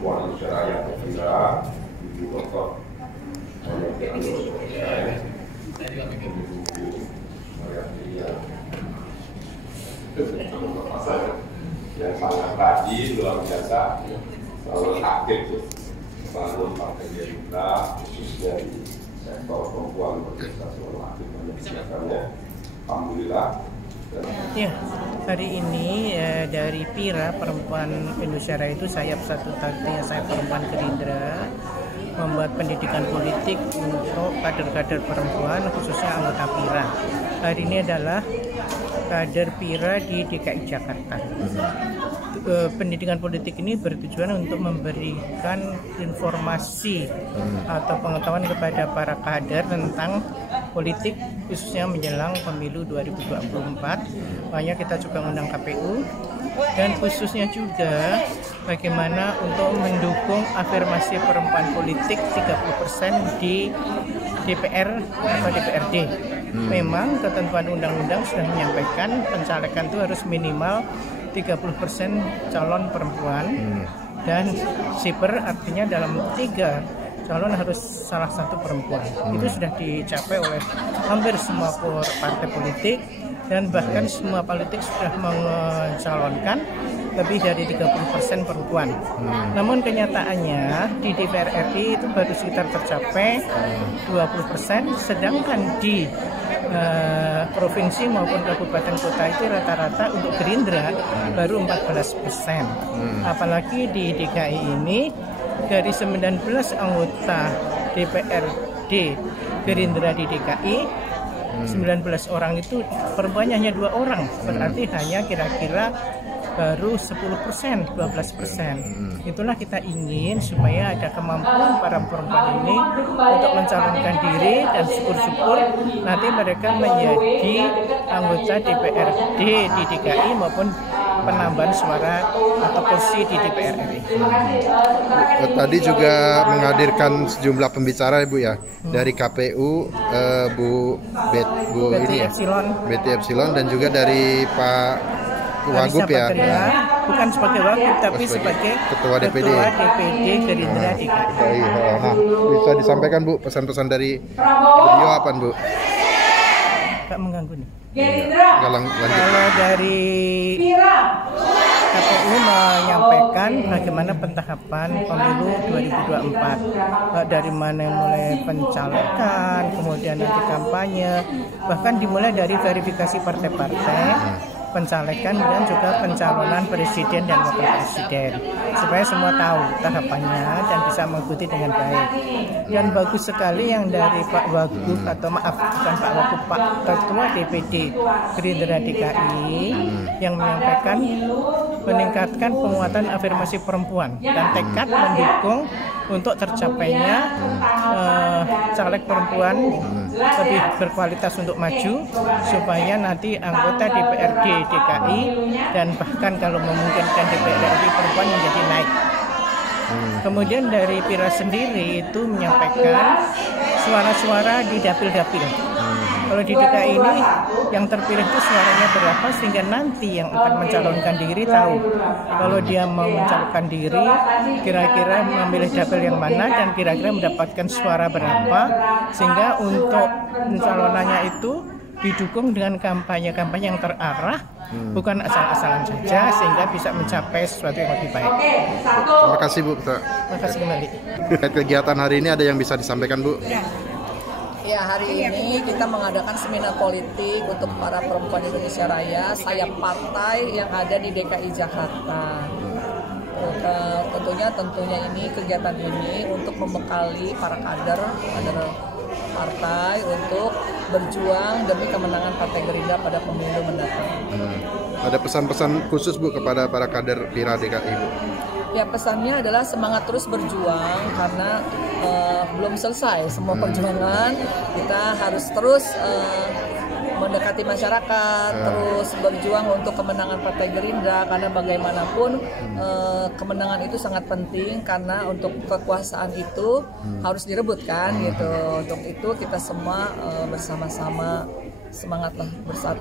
Perempuan Indonesia Raya Pira, Ibu Dr. yang sangat rajin, luar biasa, selalu aktif membangun Partai Gerindra, khususnya di sektor perempuan berprestasi aktif mengerjakannya. Alhamdulillah. Ya, hari ini dari PIRA Perempuan Indonesia Raya itu sayap satu artinya sayap perempuan Gerindra membuat pendidikan politik untuk kader-kader perempuan khususnya anggota PIRA. Hari ini adalah kader PIRA di DKI Jakarta. Pendidikan politik ini bertujuan untuk memberikan informasi atau pengetahuan kepada para kader tentang politik khususnya menjelang pemilu 2024. Makanya kita juga undang KPU dan khususnya juga bagaimana untuk mendukung afirmasi perempuan politik 30% di DPR atau DPRD. Memang ketentuan undang-undang sudah menyampaikan pencalekan itu harus minimal 30% calon perempuan dan siper artinya dalam 3 calon harus salah satu perempuan. Itu sudah dicapai oleh hampir semua partai politik dan bahkan semua politik sudah mencalonkan lebih dari 30% perempuan. Namun kenyataannya di DPR RI itu baru sekitar tercapai 20%, sedangkan di provinsi maupun kabupaten kota itu rata-rata untuk Gerindra baru 14%. Apalagi di DKI ini dari 19 anggota DPRD Gerindra di DKI 19 orang itu perempuannya hanya 2 orang, berarti hanya kira-kira baru 10%, 12%. Itulah kita ingin supaya ada kemampuan para perempuan ini untuk mencalonkan diri dan syukur-syukur nanti mereka menjadi anggota DPRD di DKI maupun penambahan suara atau kursi di DPR RI. Tadi juga menghadirkan sejumlah pembicara Ibu ya, dari KPU, Bu Betty Epsilon dan juga dari Pak Wagub ya. Bukan sebagai Wagub tapi sebagai Ketua DPD Gerindra DKI. Nah, bisa disampaikan Bu pesan-pesan dari beliau apa Bu? Gak mengganggu nih. Kalau dari KPU menyampaikan bagaimana pentahapan pemilu 2024, dari mana mulai pencalekan, kemudian nanti kampanye, bahkan dimulai dari verifikasi partai-partai, pencalekan dan juga pencalonan presiden dan wakil presiden, supaya semua tahu tahapannya dan bisa mengikuti dengan baik. Dan bagus sekali yang dari Pak Wagub atau maaf bukan Pak Wagub, Pak Ketua DPD Gerindra DKI yang menyampaikan meningkatkan penguatan afirmasi perempuan dan tekad mendukung untuk tercapainya caleg perempuan lebih berkualitas untuk maju supaya nanti anggota DPRD DKI dan bahkan kalau memungkinkan DPRD perempuan menjadi naik. Kemudian dari PIRA sendiri itu menyampaikan suara-suara di dapil-dapil. Kalau di DKI ini yang terpilih itu suaranya berapa sehingga nanti yang akan mencalonkan diri tahu kalau dia mau mencalonkan diri kira-kira memilih dapil yang mana dan kira-kira mendapatkan suara berapa, sehingga untuk pencalonannya itu didukung dengan kampanye-kampanye yang terarah, bukan asal-asalan saja, sehingga bisa mencapai sesuatu yang lebih baik. Terima kasih Bu. Terima kasih kembali. Kegiatan hari ini ada yang bisa disampaikan Bu? Ya, hari ini kita mengadakan seminar politik untuk para perempuan Indonesia Raya sayap partai yang ada di DKI Jakarta. Tentunya ini kegiatan ini untuk membekali para kader partai untuk berjuang demi kemenangan Partai Gerindra pada pemilu mendatang. Ada pesan-pesan khusus Bu kepada para kader PIRA DKI Bu? Ya, pesannya adalah semangat terus berjuang karena belum selesai semua perjuangan. Kita harus terus mendekati masyarakat, terus berjuang untuk kemenangan Partai Gerindra karena bagaimanapun kemenangan itu sangat penting karena untuk kekuasaan itu harus direbutkan gitu. Untuk itu kita semua bersama-sama semangatlah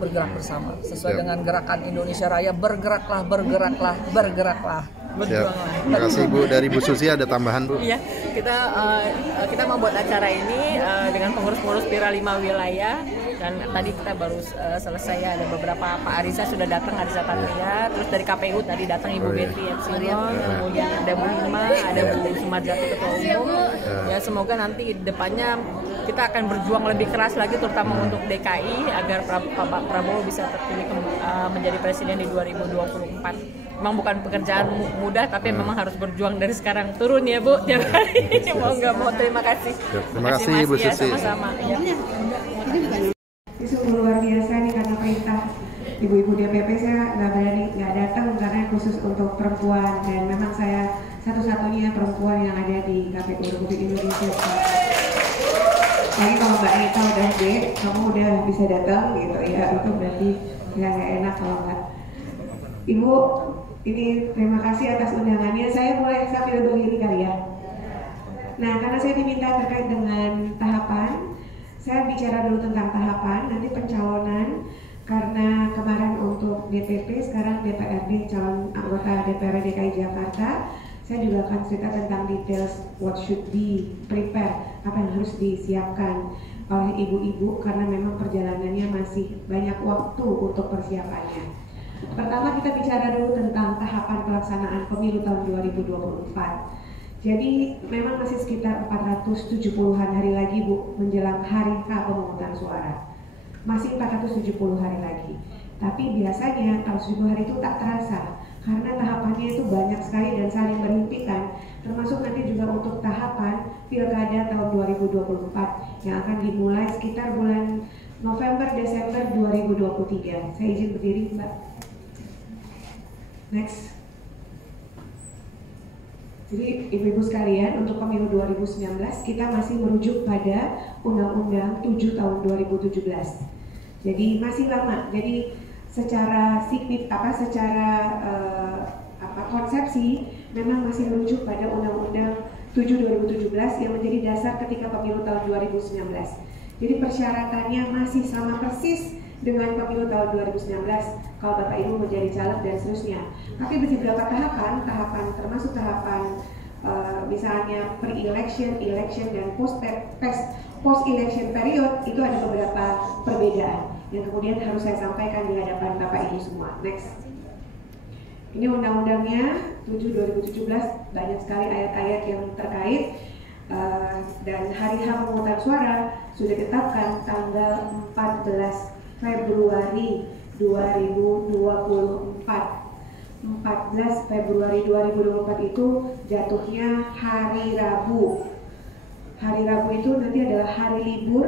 bergerak bersama sesuai dengan gerakan Indonesia Raya, bergeraklah, bergeraklah, bergeraklah. berjuang lah. Terima kasih Bu. Dari Bu Susi ada tambahan Bu? Iya, kita membuat acara ini dengan pengurus-pengurus Pira 5 wilayah, dan tadi kita baru selesai, ada beberapa, Pak Arisa sudah datang, Arisa Patria, terus dari KPU tadi datang Ibu Betty Epsilon, kemudian ada Bu Hima, ada Bu Sumadrati Ketua Umum. Ya, semoga nanti depannya kita akan berjuang lebih keras lagi, terutama untuk DKI, agar Pak Prabowo bisa terpilih menjadi presiden di 2024. Memang bukan pekerjaan mudah, tapi memang harus berjuang dari sekarang. Turun ya Bu, tiap hari. Mau nggak mau, terima kasih. Terima kasih Bu ya, Susi. sama-sama. Ya. Ini sungguh luar biasa nih, karena perintah ibu-ibu DPP saya nggak datang karena khusus untuk perempuan, dan memang saya satu-satunya perempuan yang ada di KPU Republik Indonesia. Lagi kalau Mbak Nita udah kamu udah bisa datang gitu ya, itu berarti ya nggak enak kalau nggak. Ibu, ini terima kasih atas undangannya. Saya mulai sambil berdiri kali ya. Nah, karena saya diminta terkait dengan tahapan, saya bicara dulu tentang tahapan, nanti pencalonan. Karena kemarin untuk DPP, sekarang DPRD, calon anggota DPRD DKI Jakarta, saya juga akan cerita tentang details what should be prepare, apa yang harus disiapkan oleh ibu-ibu, karena memang perjalanannya masih banyak waktu untuk persiapannya. Pertama kita bicara dulu tentang tahapan pelaksanaan pemilu tahun 2024. Jadi memang masih sekitar 470-an hari lagi Bu menjelang hari H pemungutan suara. Masih 470 hari lagi. Tapi biasanya kalau 70 hari itu tak terasa, karena tahapannya itu banyak sekali dan saling berhimpikan, termasuk nanti juga untuk tahapan Pilkada tahun 2024 yang akan dimulai sekitar bulan November-Desember 2023. Saya izin berdiri Mbak. Next. Jadi ibu-ibu sekalian, untuk pemilu 2019 kita masih merujuk pada Undang-Undang 7 tahun 2017. Jadi masih lama. Jadi secara konsepsi memang masih merujuk pada Undang-Undang 7 2017 yang menjadi dasar ketika pemilu tahun 2019. Jadi persyaratannya masih sama persis dengan pemilu tahun 2019 kalau Bapak Ibu menjadi caleg dan seterusnya. Tapi beberapa tahapan termasuk tahapan misalnya pre-election, election, dan post-election period, itu ada beberapa perbedaan yang kemudian harus saya sampaikan di hadapan Bapak Ibu semua. Next. Ini undang-undangnya 7 2017, banyak sekali ayat-ayat yang terkait, dan hari H pemungutan suara sudah ditetapkan tanggal 14 Februari 2024. 14 Februari 2024 itu jatuhnya hari Rabu. Hari Rabu itu nanti adalah hari libur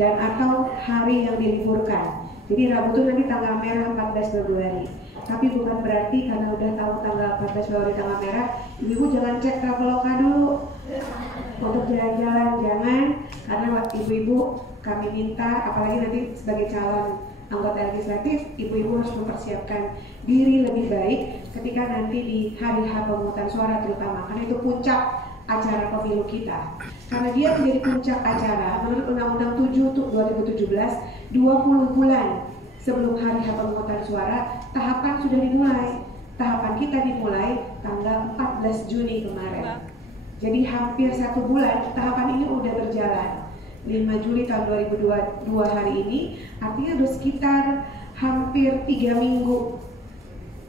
dan atau hari yang diliburkan. Jadi Rabu itu nanti tanggal merah 14 Februari. Tapi bukan berarti karena udah tahu tanggal 14 Februari tanggal merah, ibu jangan cek Traveloka dulu untuk jalan-jalan, jangan, karena ibu-ibu kami minta, apalagi nanti sebagai calon anggota legislatif, ibu-ibu harus mempersiapkan diri lebih baik ketika nanti di hari H pemungutan suara terutama, karena itu puncak acara pemilu kita. Karena dia menjadi puncak acara, menurut Undang-Undang 7 2017, 20 bulan sebelum hari H pemungutan suara, tahapan sudah dimulai. Tahapan kita dimulai tanggal 14 Juni kemarin. Jadi hampir 1 bulan tahapan ini udah berjalan. 5 Juli tahun 2022 hari ini, artinya udah sekitar hampir 3 minggu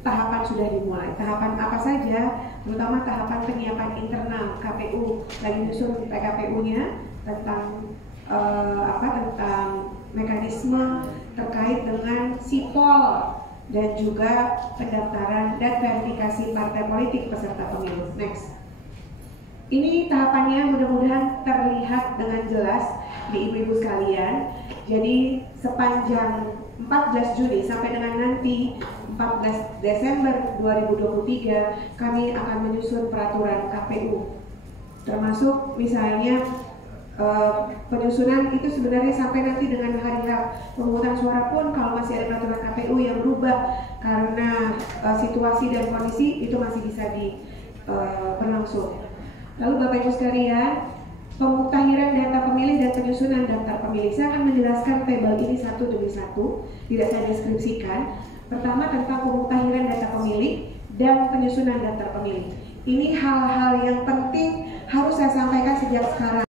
tahapan sudah dimulai. Tahapan apa saja? Terutama tahapan penyiapan internal KPU, lagi nyusun PKPU-nya tentang tentang mekanisme terkait dengan sipol dan juga pendaftaran dan verifikasi partai politik peserta pemilu. Next. Ini tahapannya mudah-mudahan terlihat dengan jelas di ibu-ibu sekalian. Jadi sepanjang 14 Juni sampai dengan nanti 14 Desember 2023 kami akan menyusun peraturan KPU. Termasuk misalnya penyusunan itu sebenarnya sampai nanti dengan hari pemungutan suara pun kalau masih ada peraturan KPU yang berubah karena situasi dan kondisi itu masih bisa berlangsung. Lalu Bapak Ibu sekalian, pemutahiran data pemilih dan penyusunan daftar pemilih. Saya akan menjelaskan tabel ini satu demi satu, tidak saya deskripsikan. Pertama tentang pemutahiran data pemilih dan penyusunan daftar pemilih. Ini hal-hal yang penting harus saya sampaikan sejak sekarang.